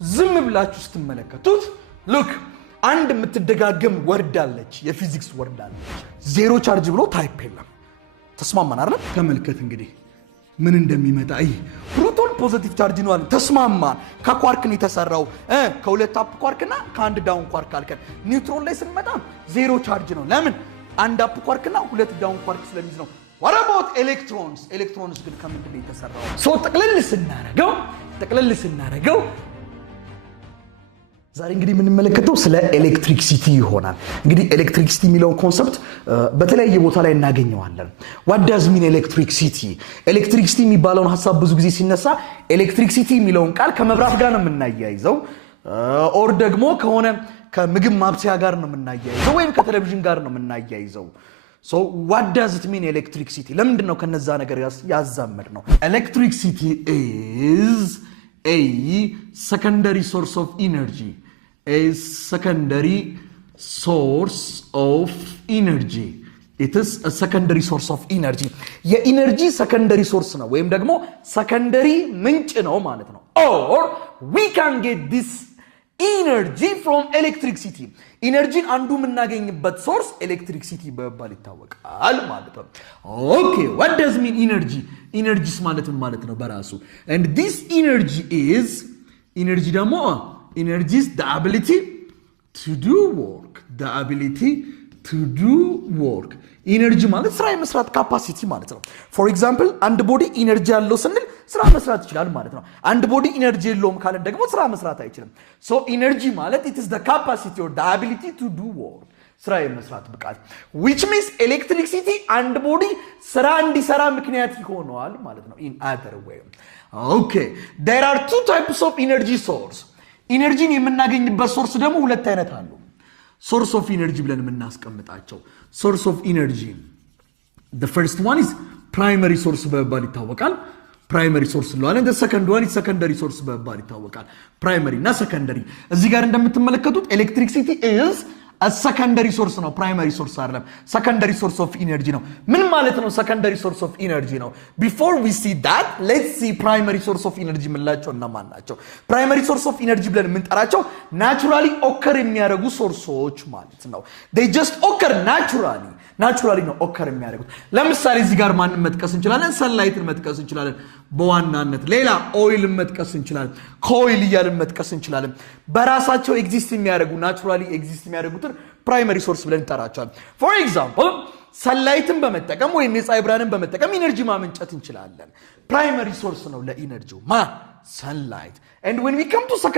ዝም ብላችሁ ስትመለከቱት ሉክ አንድ የምትደጋገም ወርድ አለች የፊዚክስ ወርድ አለች ዜሮ ቻርጅ ብሎ ታይፕ የለም ተስማማን አይደል ተመልከት እንግዲህ ምን እንደሚመጣ ፕሮቶን ፖዚቲቭ ቻርጅ ነው አለ ተስማማን ከኳርክ ነው የተሰራው ከሁለት አፕ ኳርክና ከአንድ ዳውን ኳርክ አልከን ኒውትሮን ላይ ስንመጣ ዜሮ ቻርጅ ነው ለምን አንድ አፕ ኳርክና ሁለት ዳውን ኳርክ ስለሚይዝ ነው what about electrons electrons ግን ከምንድን ነው የተሰራው ሶ ጠቅለል ስናረገው ዛሬ እንግዲህ የምንመለከተው ስለ ኤሌክትሪክሲቲ ይሆናል እንግዲህ ኤሌክትሪክሲቲ የሚለው ኮንሰፕት በተለያየ ቦታ ላይ እናገኘዋለን what does mean electricity ኤሌክትሪክሲቲ የሚባለውን ሐሳብ ብዙ ጊዜ ሲነሳ ኤሌክትሪክሲቲ የሚለውን ቃል ከመብራት ጋር ነው የምናያይዘው ኦር ደግሞ ከሆነ ከምግብ ማብሰያ ጋር ነው የምናያይዘው ወይም ከቴሌቪዥን ጋር ነው የምናያይዘው so what does it mean electricity ለምንድን ነው ከነዛ ነገር ያዛመድ ነው electricity is a secondary source of energy a secondary source of energy it is a secondary source of energy የኢነርጂ secondary source ነው ወይም ደግሞ secondary ምንጭ ነው ማለት ነው or we can get this energy from electricity energy አንዱ የምናገኝበት source electricity በመባል ይታወቃል ማለት ነው okay what does mean energy energy ማለት ነው በራሱ and this energy is energy ደግሞ energy is the ability to do work the ability to do work energy ማለት ስራ የመስራት capacity ማለት ነው for example አንድ ቦዲ energy ያለው ስንል ስራ መስራት ይችላል ማለት ነው አንድ ቦዲ energy የለውም ካለ ደግሞ ስራ መስራት አይችልም so energy ማለት it is the capacity or the ability to do work ስራ የመስራት ብቃት which means electricity አንድ ቦዲ ስራ እንዲሰራ ምክንያት ይሆናል ማለት ነው in other way okay there are two types of energy source energy የምናገኝበት ሶርስ ደግሞ ሁለት አይነት አሉ source of energy ብለን የምናስቀምጣቸው source of energy the first one is primary source በመባል ይታወቃል primary source ነው and the second one is secondary source በመባል ይታወቃል primary እና secondary እዚህ ጋር እንደምትመለከቱት electricity is a secondary source ነው primary source አይደለም secondary source of energy ነው ምን ማለት ነው secondary source of energy ነው before we see that let's see primary source of energy ምንላቸው እነማን ናቸው primary source of energy ብለን የምንጠራቸው naturally occur የሚያደርጉ ሶርሶች ማለት ነው they just occur naturally ነው occur የሚያደርጉት ለምሳሌ እዚህ ጋር ማንን መጥቀስ እንችላለን sunlightን መጥቀስ እንችላለን በዋናነት ሌላ ኦይልን መጥቀስ እንችላለን ኮይል እያልን መጥቀስ እንችላለን በራሳቸው ኤግዚስት የሚያደርጉ naturally ኤግዚስት የሚያደርጉትን primary source ብለን እንጠራቸዋለን for example sunlightን በመጠቀም ወይም የፀሐይ ብርሃንን በመጠቀም ኢነርጂ ማመንጨት እንችላለን primary source ነው ለኢነርጂው sunlight and when we come to secondary